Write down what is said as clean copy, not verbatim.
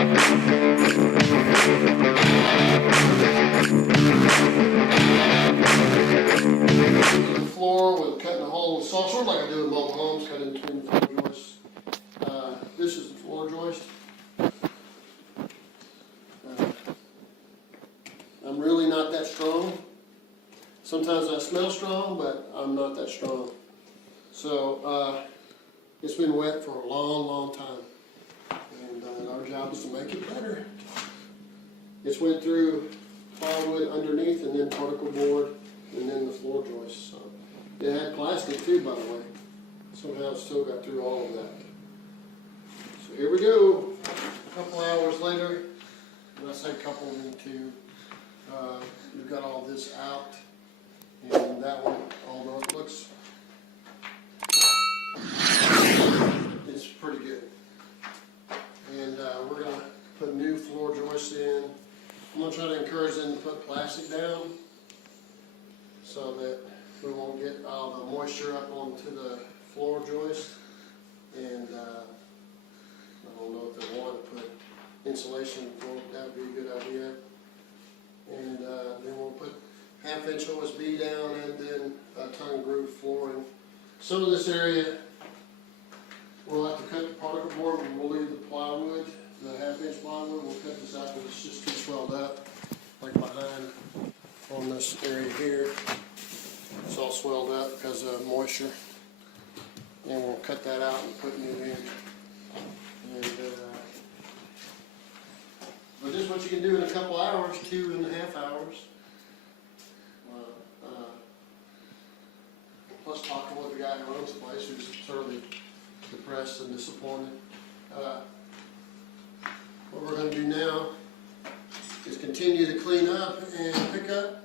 The floor with cutting a hole in the saw, sort of like I do in mobile homes, cut in between the floor joists. This is the floor joist. I'm really not that strong. Sometimes I smell strong, but I'm not that strong. So it's been wet for a long, long time. And our job is to make it better. It's went through plywood underneath and then particleboard and then the floor joist. So it had plastic too, by the way. Somehow it still got through all of that. So here we go. A couple hours later, when I say couple, I mean two. We've got all this out, and that one, although it looks, it's pretty good. And we're going to put new floor joists in. I'm going to try to encourage them to put plastic down so that we won't get all the moisture up onto the floor joist. And I don't know if they want to put insulation for it. That would be a good idea. And then we'll put half-inch OSB down and then tongue groove flooring. Some of this area we'll have to cut the particle board, and we'll leave the plywood, the half-inch plywood. We'll cut this out because it's just too swelled up, like behind on this area here. It's all swelled up because of moisture. And we'll cut that out and put new in. And but this is what you can do in a couple hours, 2.5 hours. Plus talking with the guy who owns the place, who's thoroughly depressed and disappointed. What we're going to do now is continue to clean up and pick up